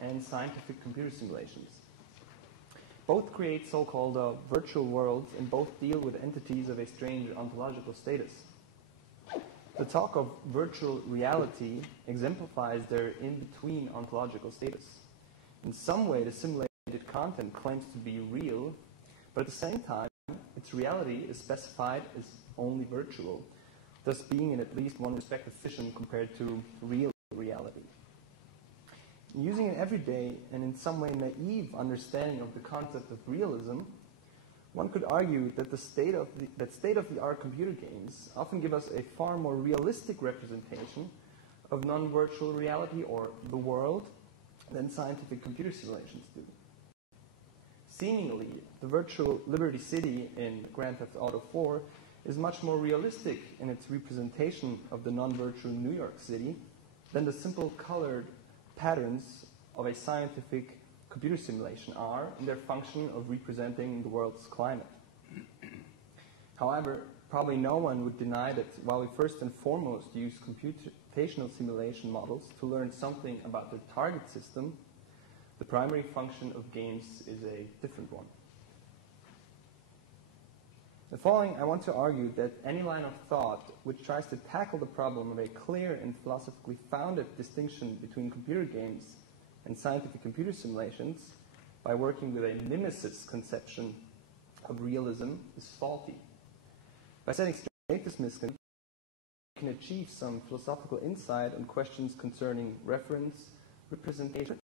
and scientific computer simulations. Both create so-called virtual worlds, and both deal with entities of a strange ontological status. The talk of virtual reality exemplifies their in-between ontological status. In some way, the simulated content claims to be real, but at the same time, its reality is specified as only virtual, thus being in at least one respect efficient compared to real reality. Using an everyday and in some way naive understanding of the concept of realism, one could argue that state-of-the-art computer games often give us a far more realistic representation of non-virtual reality or the world than scientific computer simulations do. Seemingly, the virtual Liberty City in Grand Theft Auto 4 is much more realistic in its representation of the non-virtual New York City than the simple colored patterns of a scientific computer simulation are in their function of representing the world's climate. However, probably no one would deny that while we first and foremost use computational simulation models to learn something about the target system, the primary function of games is a different one. The following, I want to argue that any line of thought which tries to tackle the problem of a clear and philosophically founded distinction between computer games and scientific computer simulations by working with a mimesis conception of realism is faulty. By setting straight this misconception, we can achieve some philosophical insight on questions concerning reference, representation,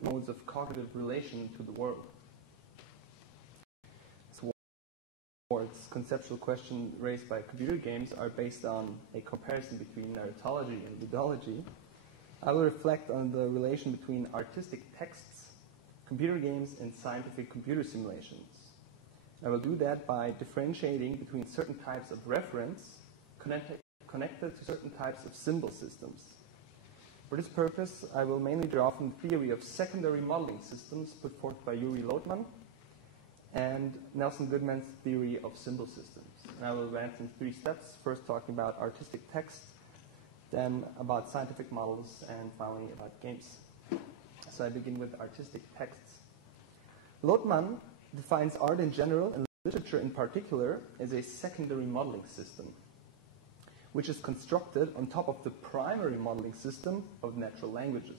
modes of cognitive relation to the world. Towards conceptual questions raised by computer games are based on a comparison between narratology and ludology. I will reflect on the relation between artistic texts, computer games, and scientific computer simulations. I will do that by differentiating between certain types of reference connected to certain types of symbol systems. For this purpose, I will mainly draw from the theory of secondary modeling systems put forth by Yuri Lotman and Nelson Goodman's theory of symbol systems. And I will advance in 3 steps, first talking about artistic text, then about scientific models, and finally about games. So I begin with artistic texts. Lotman defines art in general and literature in particular as a secondary modeling system, which is constructed on top of the primary modeling system of natural languages.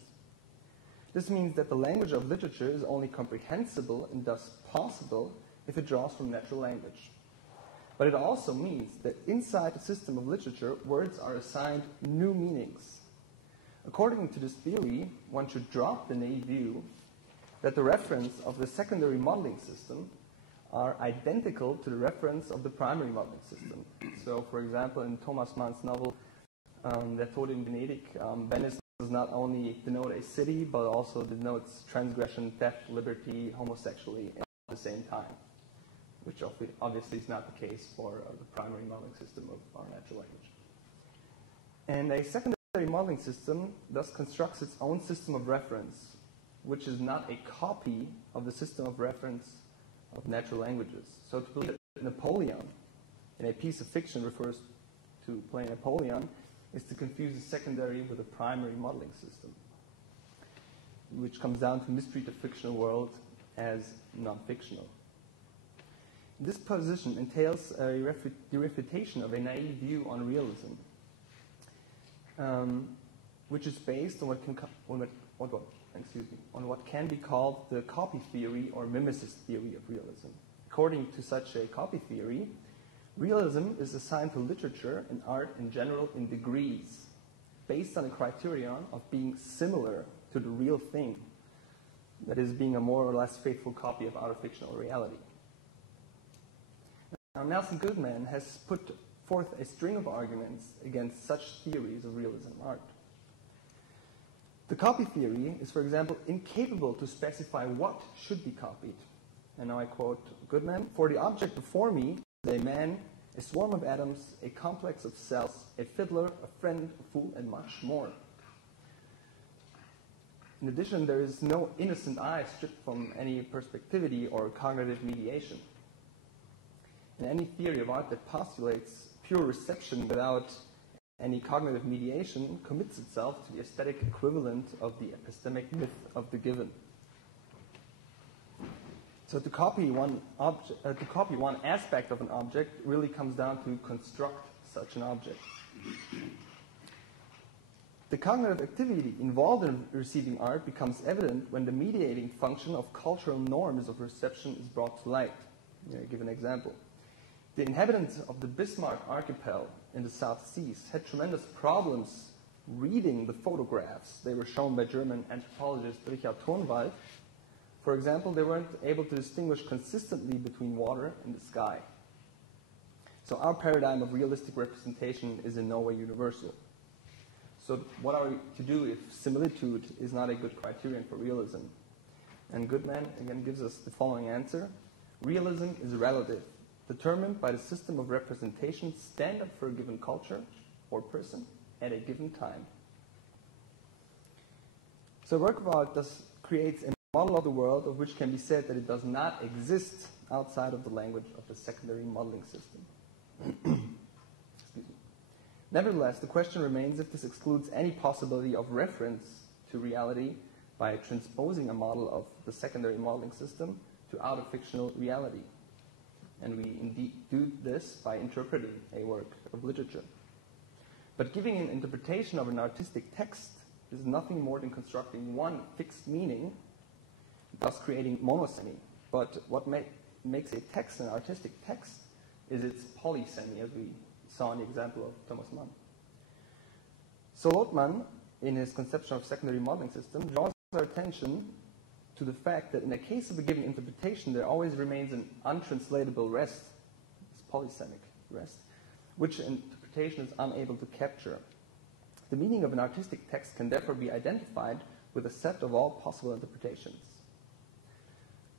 This means that the language of literature is only comprehensible and thus possible if it draws from natural language. But it also means that inside the system of literature, words are assigned new meanings. According to this theory, one should drop the naive view that the reference of the secondary modeling system are identical to the reference of the primary modeling system. So, for example, in Thomas Mann's novel, Der Tod in Venedig, Venice does not only denote a city, but also denotes transgression, theft, liberty, homosexuality at the same time, which obviously is not the case for the primary modeling system of our natural language. And a secondary modeling system thus constructs its own system of reference, which is not a copy of the system of reference of natural languages. So to believe that Napoleon in a piece of fiction refers to playing Napoleon is to confuse the secondary with a primary modeling system, which comes down to mistreat the fictional world as non-fictional. This position entails the refutation of a naive view on realism, which is based on what can be called the copy theory or mimesis theory of realism. According to such a copy theory, realism is assigned to literature and art in general in degrees, based on a criterion of being similar to the real thing, that is, being a more or less faithful copy of outer fictional reality. Now, Nelson Goodman has put forth a string of arguments against such theories of realism in art. The copy theory is, for example, incapable to specify what should be copied. And now I quote Goodman, "For the object before me is a man, a swarm of atoms, a complex of cells, a fiddler, a friend, a fool, and much more." In addition, there is no innocent eye stripped from any perspectivity or cognitive mediation. And any theory of art that postulates pure reception without any cognitive mediation commits itself to the aesthetic equivalent of the epistemic myth of the given. So to copy one aspect of an object really comes down to construct such an object. The cognitive activity involved in receiving art becomes evident when the mediating function of cultural norms of reception is brought to light. I'll give an example. The inhabitants of the Bismarck archipel in the South Seas had tremendous problems reading the photographs they were shown by German anthropologist Richard Thornwald. For example, they weren't able to distinguish consistently between water and the sky. So our paradigm of realistic representation is in no way universal. So what are we to do if similitude is not a good criterion for realism? And Goodman, again, gives us the following answer. Realism is relative, determined by the system of representation standard for a given culture or person at a given time. So a work of art thus creates a model of the world of which can be said that it does not exist outside of the language of the secondary modeling system. Nevertheless, the question remains if this excludes any possibility of reference to reality by transposing a model of the secondary modeling system to out-of-fictional reality. And we indeed do this by interpreting a work of literature. But giving an interpretation of an artistic text is nothing more than constructing one fixed meaning, thus creating monosemy. But what makes a text an artistic text is its polysemy, as we saw in the example of Thomas Mann. So Lotman, in his conception of secondary modeling system, draws our attention to the fact that in the case of a given interpretation, there always remains an untranslatable rest, this polysemic rest, which an interpretation is unable to capture. The meaning of an artistic text can therefore be identified with a set of all possible interpretations.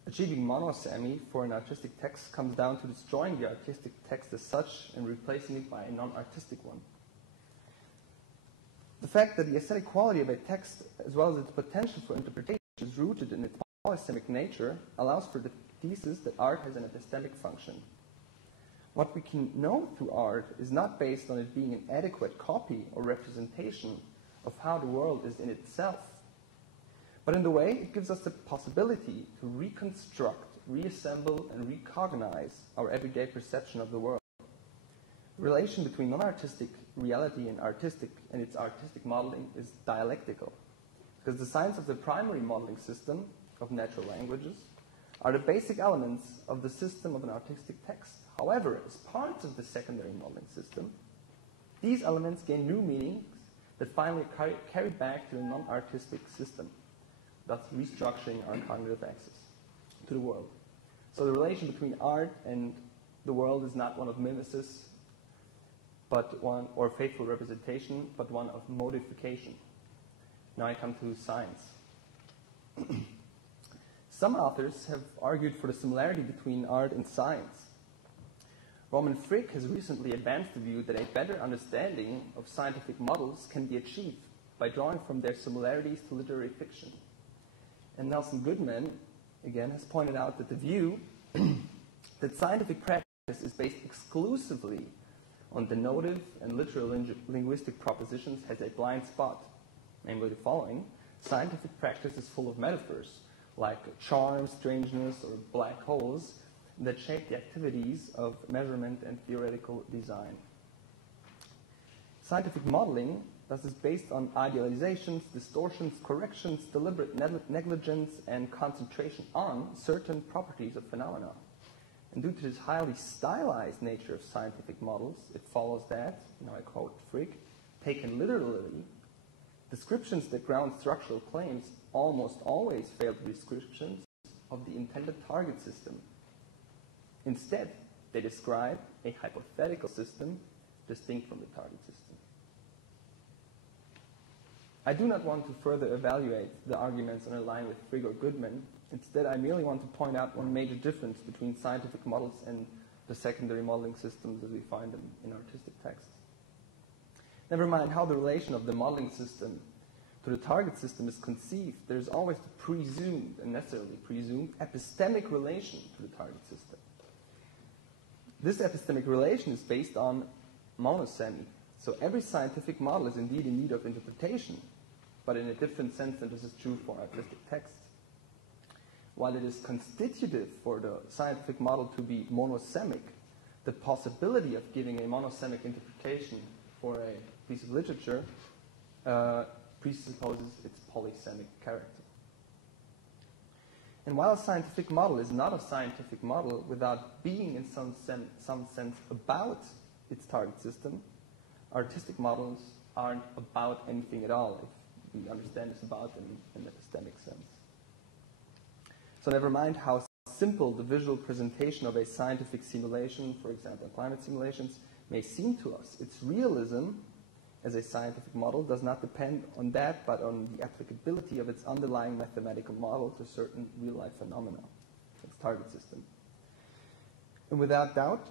Achieving monosemy for an artistic text comes down to destroying the artistic text as such and replacing it by a non-artistic one. The fact that the aesthetic quality of a text, as well as its potential for interpretation, is rooted in its polysemic nature allows for the thesis that art has an epistemic function. What we can know through art is not based on it being an adequate copy or representation of how the world is in itself, but in the way it gives us the possibility to reconstruct, reassemble, and recognize our everyday perception of the world. The relation between non-artistic reality and its artistic modeling is dialectical, because the signs of the primary modeling system of natural languages are the basic elements of the system of an artistic text. However, as parts of the secondary modeling system, these elements gain new meanings that finally carry back to the non-artistic system, thus restructuring our cognitive access to the world. So the relation between art and the world is not one of mimesis, but one, or faithful representation, but one of modification. Now I come to science. Some authors have argued for the similarity between art and science. Roman Frick has recently advanced the view that a better understanding of scientific models can be achieved by drawing from their similarities to literary fiction. And Nelson Goodman, again, has pointed out that the view that scientific practice is based exclusively on denotive and literal linguistic propositions has a blind spot, namely the following. Scientific practice is full of metaphors, like charm, strangeness, or black holes, that shape the activities of measurement and theoretical design. Scientific modeling thus is based on idealizations, distortions, corrections, deliberate negligence, and concentration on certain properties of phenomena. And due to this highly stylized nature of scientific models, it follows that, now I quote Frick, taken literally, descriptions that ground structural claims almost always fail to be descriptions of the intended target system. Instead, they describe a hypothetical system distinct from the target system. I do not want to further evaluate the arguments underlying with Frigg or Goodman. Instead, I merely want to point out one major difference between scientific models and the secondary modeling systems as we find them in artistic texts. Never mind how the relation of the modeling system to the target system is conceived, there is always the presumed, and necessarily presumed, epistemic relation to the target system. This epistemic relation is based on monosemy, So every scientific model is indeed in need of interpretation, but in a different sense than this is true for artistic text. While it is constitutive for the scientific model to be monosemic, the possibility of giving a monosemic interpretation for a piece of literature presupposes its polysemic character. And while a scientific model is not a scientific model without being in some sense about its target system, artistic models aren't about anything at all, if we understand this about in an epistemic sense. So never mind how simple the visual presentation of a scientific simulation, for example, climate simulations, may seem to us. Its realism as a scientific model does not depend on that, but on the applicability of its underlying mathematical model to certain real-life phenomena, its target system. And without doubt,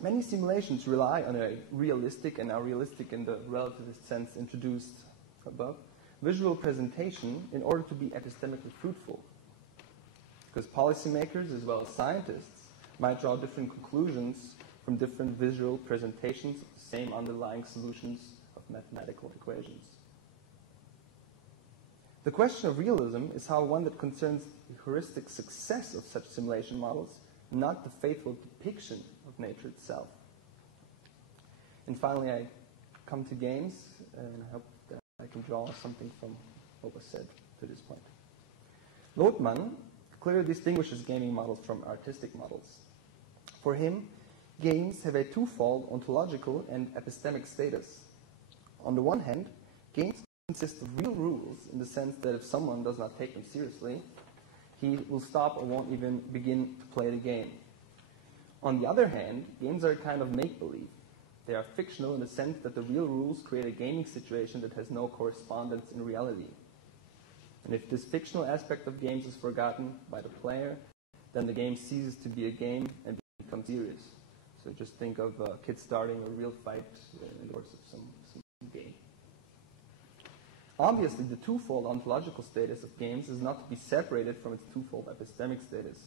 many simulations rely on a realistic, and are realistic in the relativist sense introduced above, visual presentation in order to be epistemically fruitful. Because policymakers, as well as scientists, might draw different conclusions from different visual presentations of the same underlying solutions of mathematical equations. The question of realism is how one that concerns the heuristic success of such simulation models, not the faithful depiction of nature itself. And finally, I come to games, and I hope that I can draw something from what was said to this point. Lotman clearly distinguishes gaming models from artistic models. For him, games have a twofold ontological and epistemic status. On the one hand, games consist of real rules in the sense that if someone does not take them seriously, he will stop or won't even begin to play the game. On the other hand, games are a kind of make-believe. They are fictional in the sense that the real rules create a gaming situation that has no correspondence in reality. And if this fictional aspect of games is forgotten by the player, then the game ceases to be a game and becomes serious. So just think of kids starting a real fight in the course of some game. Obviously, the twofold ontological status of games is not to be separated from its twofold epistemic status.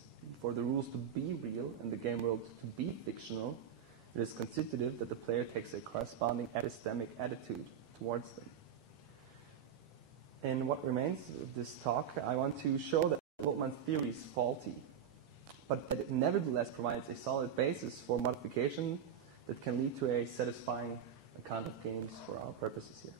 For the rules to be real and the game world to be fictional, it is constitutive that the player takes a corresponding epistemic attitude towards them. In what remains of this talk, I want to show that Lotman's theory is faulty, but that it nevertheless provides a solid basis for modification that can lead to a satisfying account of games for our purposes here.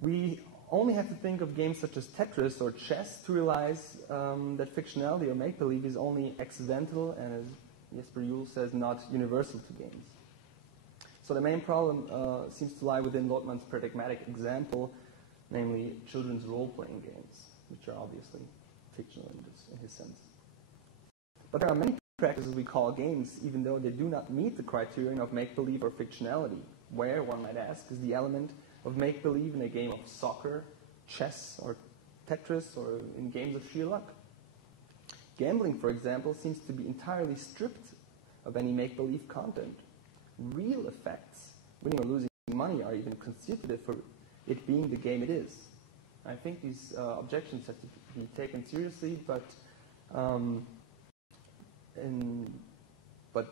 We only have to think of games such as Tetris or chess to realize that fictionality or make-believe is only accidental and, as Jesper Juhl says, not universal to games. So the main problem seems to lie within Lotman's paradigmatic example, namely children's role-playing games, which are obviously fictional in his sense. But there are many practices we call games, even though they do not meet the criterion of make-believe or fictionality. Where, one might ask, is the element of make-believe in a game of soccer, chess, or Tetris, or in games of sheer luck? Gambling, for example, seems to be entirely stripped of any make-believe content. Real effects, winning or losing money, are even constitutive for it being the game it is. I think these objections have to be taken seriously, but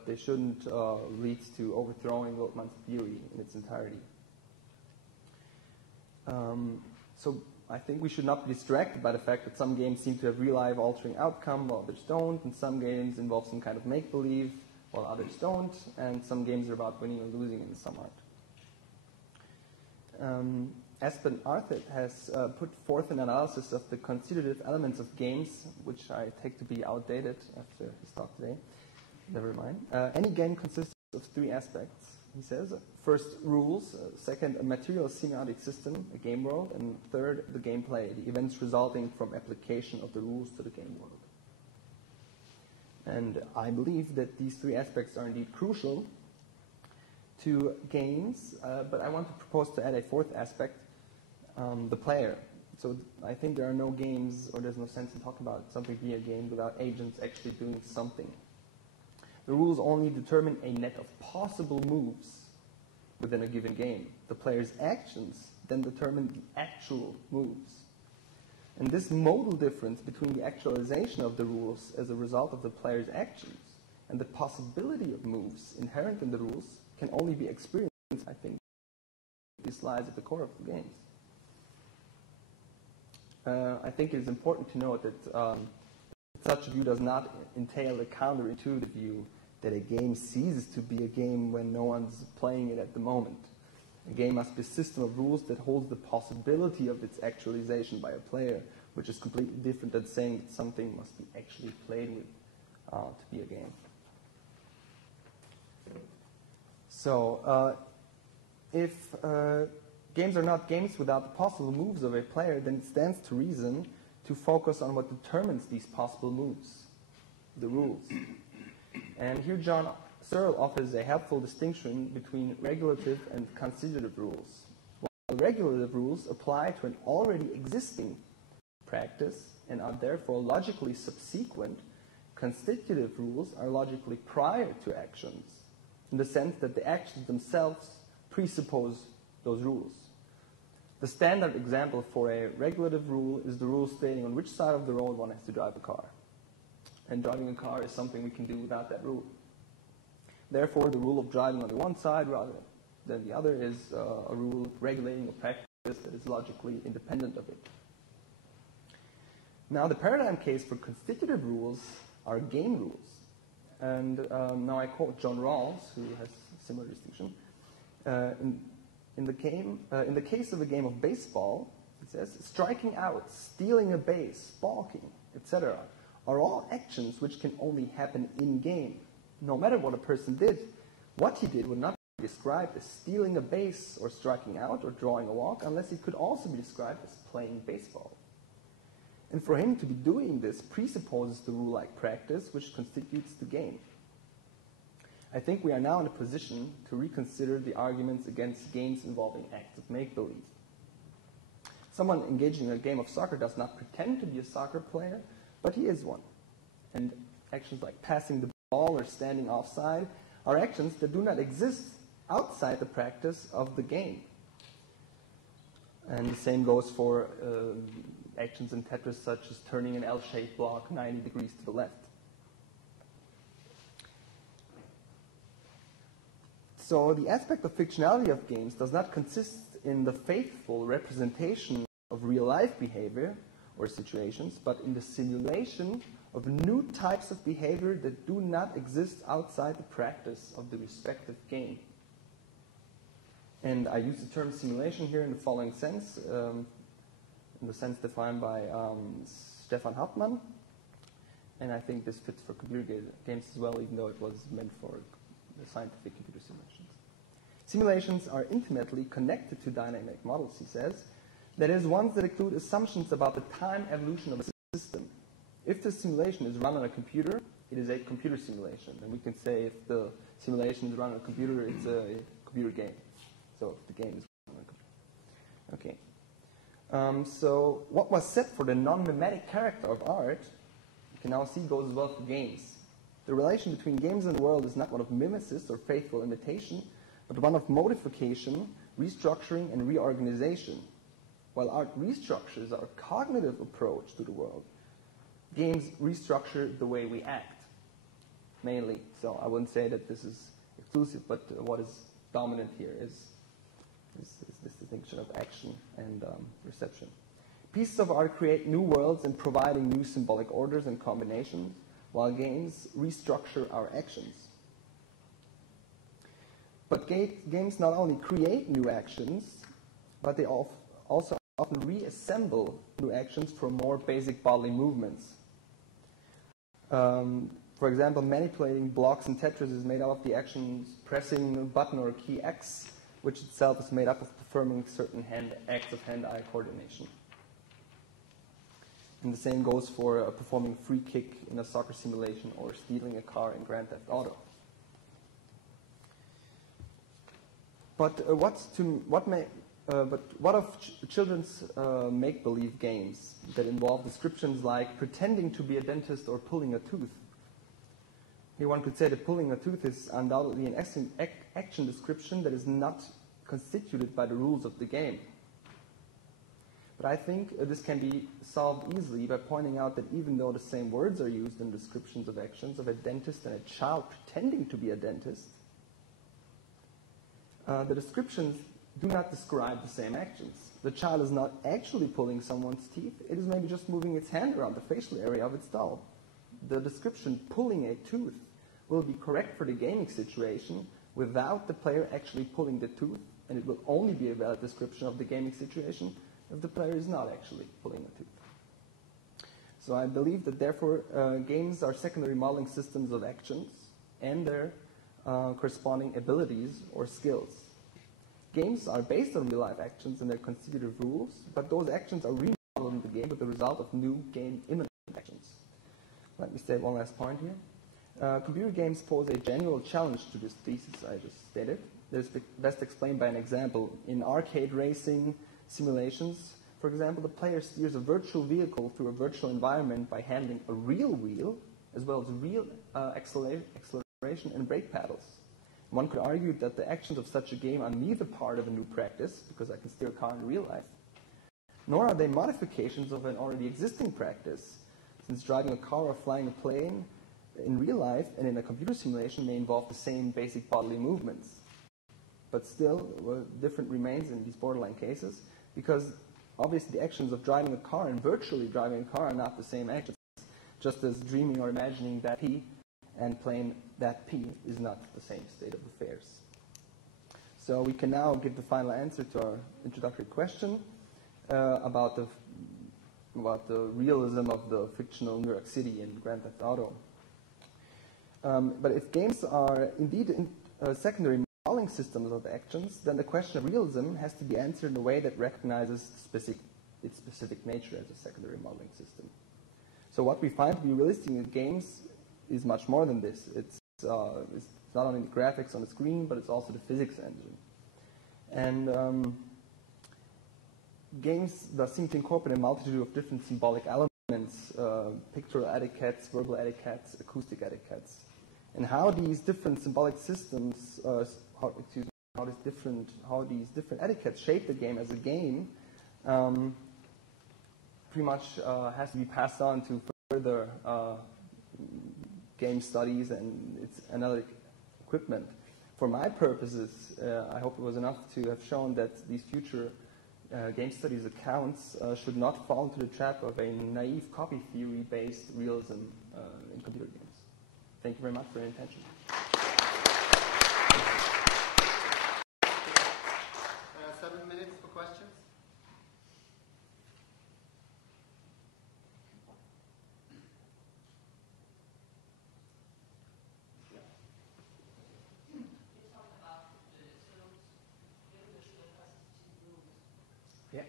they shouldn't lead to overthrowing Lotman's theory in its entirety. So I think we should not be distracted by the fact that some games seem to have real life-altering outcome while others don't, and some games involve some kind of make-believe while others don't, and some games are about winning or losing and some aren't. Espen Arthet has put forth an analysis of the constitutive elements of games, which I take to be outdated after his talk today. Never mind. Any game consists of three aspects, he says. First, rules. Second, a material semiotic system, a game world. And third, the gameplay, the events resulting from application of the rules to the game world. And I believe that these three aspects are indeed crucial to games, but I want to propose to add a fourth aspect, the player. So I think there are no games, or there's no sense in talking about something being a game without agents actually doing something. The rules only determine a net of possible moves within a given game. The player's actions then determine the actual moves. And this modal difference between the actualization of the rules as a result of the player's actions and the possibility of moves inherent in the rules can only be experienced I think this lies at the core of the games. I think it is important to note that such a view does not entail a counterintuitive view that a game ceases to be a game when no one's playing it at the moment. A game must be a system of rules that holds the possibility of its actualization by a player, which is completely different than saying that something must be actually played with to be a game. So, if games are not games without the possible moves of a player, then it stands to reason to focus on what determines these possible moves, the rules. And here John Searle offers a helpful distinction between regulative and constitutive rules. While regulative rules apply to an already existing practice and are therefore logically subsequent, constitutive rules are logically prior to actions, in the sense that the actions themselves presuppose those rules. The standard example for a regulative rule is the rule stating on which side of the road one has to drive a car. And driving a car is something we can do without that rule. Therefore, the rule of driving on the one side rather than the other is a rule regulating a practice that is logically independent of it. Now, the paradigm case for constitutive rules are game rules. And now I quote John Rawls, who has a similar distinction. In the case of a game of baseball, it says, striking out, stealing a base, balking, etc., are all actions which can only happen in-game. No matter what a person did, what he did would not be described as stealing a base or striking out or drawing a walk unless it could also be described as playing baseball. And for him to be doing this presupposes the rule-like practice which constitutes the game. I think we are now in a position to reconsider the arguments against games involving acts of make-believe. Someone engaging in a game of soccer does not pretend to be a soccer player, but he is one. And actions like passing the ball or standing offside are actions that do not exist outside the practice of the game. And the same goes for actions in Tetris such as turning an L-shaped block 90 degrees to the left. So the aspect of fictionality of games does not consist in the faithful representation of real-life behavior or situations, but in the simulation of new types of behavior that do not exist outside the practice of the respective game. And I use the term simulation here in the following sense, in the sense defined by Stefan Hartmann, and I think this fits for computer games as well, even though it was meant for scientific computer simulations. Simulations are intimately connected to dynamic models, he says. That is, ones that include assumptions about the time evolution of a system. If the simulation is run on a computer, it is a computer simulation. And we can say if the simulation is run on a computer, it's a computer game. So if the game is run on a computer. Okay. So what was said for the non-mimetic character of art, you can now see goes as well for games. The relation between games and the world is not one of mimesis or faithful imitation, but one of modification, restructuring, and reorganization. While art restructures our cognitive approach to the world, games restructure the way we act, mainly. So I wouldn't say that this is exclusive, but what is dominant here is this distinction of action and reception. Pieces of art create new worlds in providing new symbolic orders and combinations, while games restructure our actions. But games not only create new actions, but they also often reassemble new actions from more basic bodily movements. For example, manipulating blocks in Tetris is made up of the actions pressing a button or key X, which itself is made up of performing certain acts of hand-eye coordination. And the same goes for performing a free kick in a soccer simulation or stealing a car in Grand Theft Auto. But what of children's make-believe games that involve descriptions like pretending to be a dentist or pulling a tooth? Here one could say that pulling a tooth is undoubtedly an action description that is not constituted by the rules of the game. But I think this can be solved easily by pointing out that even though the same words are used in descriptions of actions of a dentist and a child pretending to be a dentist, The descriptions do not describe the same actions. The child is not actually pulling someone's teeth. It is maybe just moving its hand around the facial area of its doll. The description pulling a tooth will be correct for the gaming situation without the player actually pulling the tooth, and it will only be a valid description of the gaming situation if the player is not actually pulling the tooth. So I believe that therefore games are secondary modeling systems of actions and their corresponding abilities or skills. Games are based on real-life actions and their constitutive rules, but those actions are remodeled in the game with the result of new game-imminent actions. Let me say one last point here. Computer games pose a general challenge to this thesis I just stated. This is best explained by an example. In arcade racing simulations, for example, the player steers a virtual vehicle through a virtual environment by handling a real wheel, as well as real acceleration and brake pedals. One could argue that the actions of such a game are neither part of a new practice, because I can steer a car in real life, nor are they modifications of an already existing practice, since driving a car or flying a plane in real life and in a computer simulation may involve the same basic bodily movements. But still, different remains in these borderline cases, because obviously the actions of driving a car and virtually driving a car are not the same actions, just as dreaming or imagining that P and playing that P is not the same state of affairs. So we can now give the final answer to our introductory question about the realism of the fictional New York City in Grand Theft Auto. But if games are indeed secondary modeling systems of actions, then the question of realism has to be answered in a way that recognizes its specific nature as a secondary modeling system. So what we find to be realistic in games is much more than this. It's not only the graphics on the screen, but it's also the physics engine. And games that seem to incorporate a multitude of different symbolic elements, pictorial etiquettes, verbal etiquettes, acoustic etiquettes. And how these different symbolic systems, how these different etiquettes shape the game as a game, pretty much has to be passed on to further game studies and its analytic equipment. For my purposes, I hope it was enough to have shown that these future game studies accounts should not fall into the trap of a naive copy theory-based realism in computer games. Thank you very much for your attention. 7 minutes for questions. Yeah.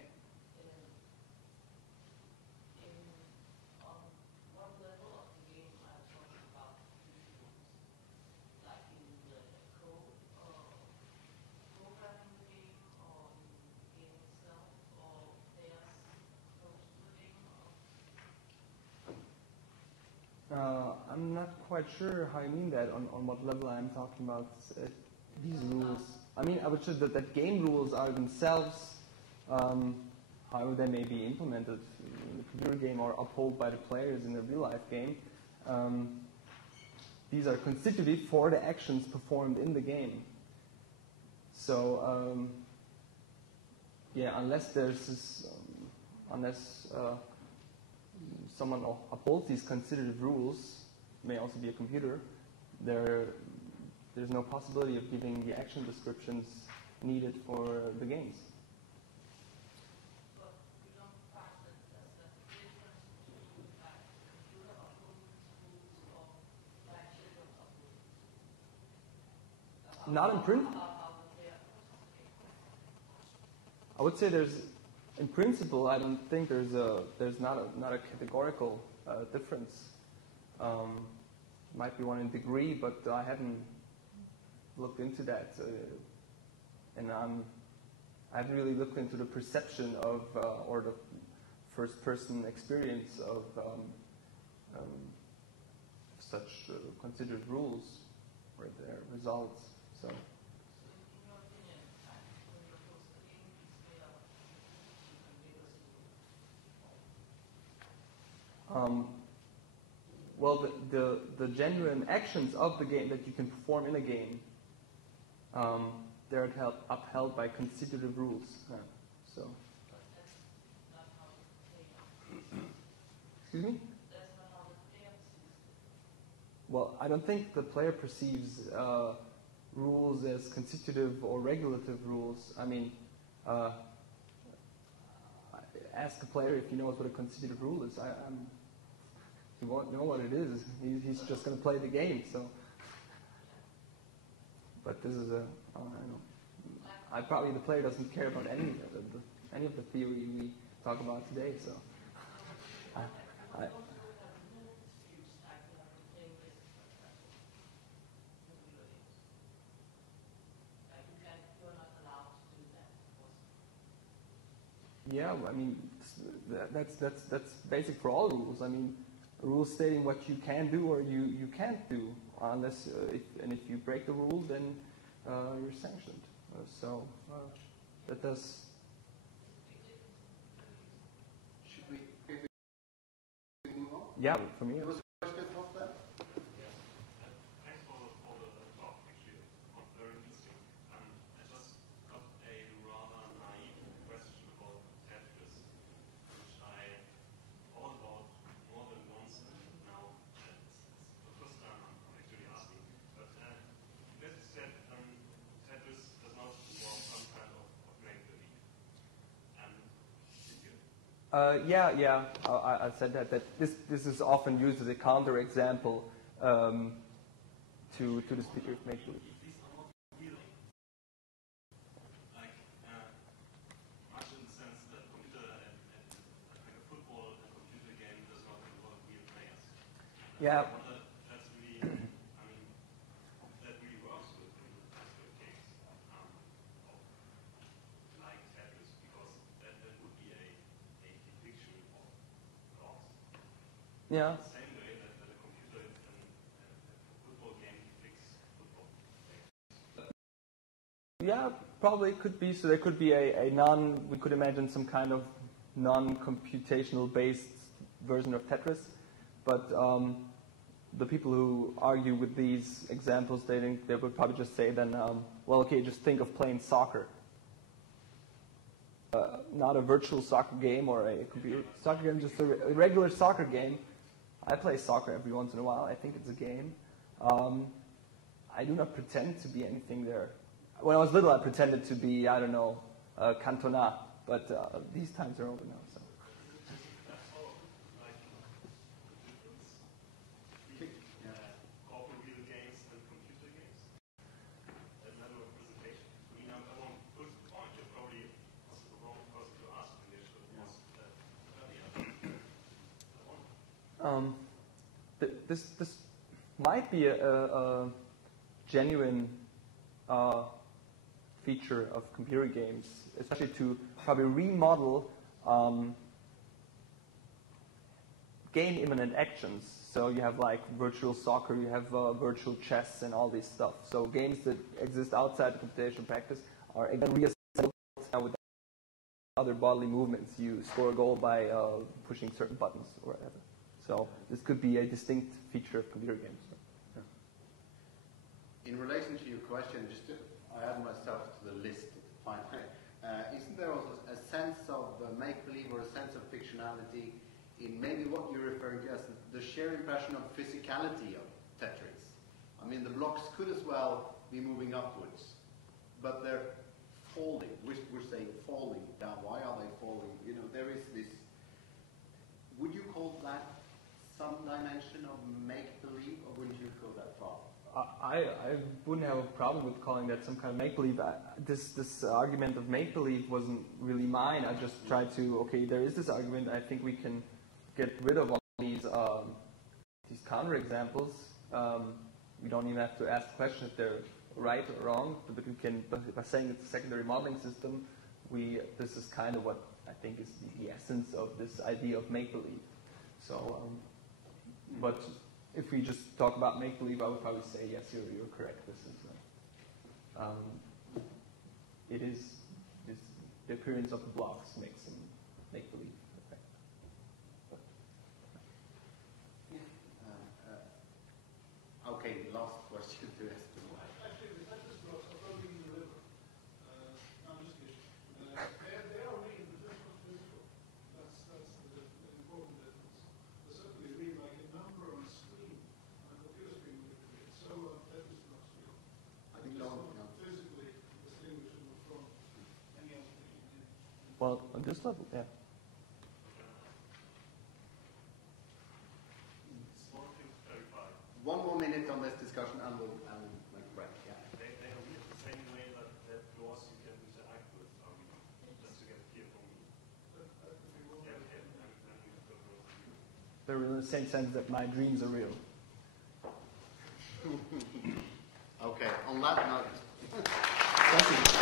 I'm not quite sure how you mean that, on what level I'm talking about these rules. I mean, I would say that game rules are themselves, however they may be implemented in the computer game or upheld by the players in a real-life game, these are constitutive for the actions performed in the game. So, yeah, unless there's this, someone upholds these constitutive rules, may also be a computer, there's no possibility of giving the action descriptions needed for the games. But you don't find that there's a difference between computer upholding rules or children upholding? Not in print. I would say in principle, I don't think there's not a categorical difference. Might be one in degree, but I haven't looked into that, and I haven't really looked into the perception of or the first-person experience of such considered rules or their results. So. Well, the genuine actions of the game that you can perform in a game they're upheld by constitutive rules. So. Excuse me? Well, I don't think the player perceives rules as constitutive or regulative rules. I mean, ask a player if he knows what a constitutive rule is. He won't know what it is. He's just going to play the game. So, but this is I don't know. Probably the player doesn't care about any of the theory we talk about today. So, yeah, I mean, that's basic for all rules. I mean, rules stating what you can do or you can't do, unless if you break the rule, then you're sanctioned. So that does. Should we move on? Yeah, for me. Yeah. I said that this is often used as a counterexample to this picture of make-believe. These are not real. Like much in the sense that computer like a football and computer game does not involve real players. Yeah. That's really, I mean, that really works with games like Tetris, because that would be a depiction of blocks. Yeah. The same way that a computer and a football game depicts football. Yeah, probably could be. So there could be we could imagine some kind of non-computational based version of Tetris. But the people who argue with these examples, they would probably just say then, well, okay, just think of playing soccer. Not a virtual soccer game or a computer soccer game, just a regular soccer game. I play soccer every once in a while. I think it's a game. I do not pretend to be anything there. When I was little, I pretended to be, I don't know, Cantona, but these times are over now. So. This might be a genuine feature of computer games, especially to probably remodel game-imminent actions. So you have like virtual soccer, you have virtual chess, and all this stuff. So games that exist outside the computational practice are again reassembled with other bodily movements. You score a goal by pushing certain buttons or whatever. So this could be a distinct feature of computer games. Yeah. In relation to your question, I add myself to the list. Isn't there also a sense of make-believe or a sense of fictionality in maybe what you're referring to as the sheer impression of physicality of Tetris? I mean, the blocks could as well be moving upwards, but they're falling. We're saying falling down. Why are they falling? You know, there is this. Would you call that some dimension of make-believe, or wouldn't you go that far? I wouldn't have a problem with calling that some kind of make-believe. This argument of make-believe wasn't really mine. I just tried to, okay, there is this argument. I think we can get rid of all these counterexamples. We don't even have to ask the question if they're right or wrong, but we can, by saying it's a secondary modeling system, this is kind of what I think is the essence of this idea of make-believe. So, but if we just talk about make-believe, I would probably say, yes, you're correct. This is, the appearance of the blocks makes them make-believe. Okay, last question to ask. Actually, the Tetris blocks are floating in the river. Well, on this level, yeah. Small thing to clarify. One more minute on this discussion and we'll make a break. Yeah. They are weird the same way that laws you can interact with are weird. Just to get clear from me. Yeah, okay. Then we go to you. They're in the same sense that my dreams are real. Okay, on that note. Thank you.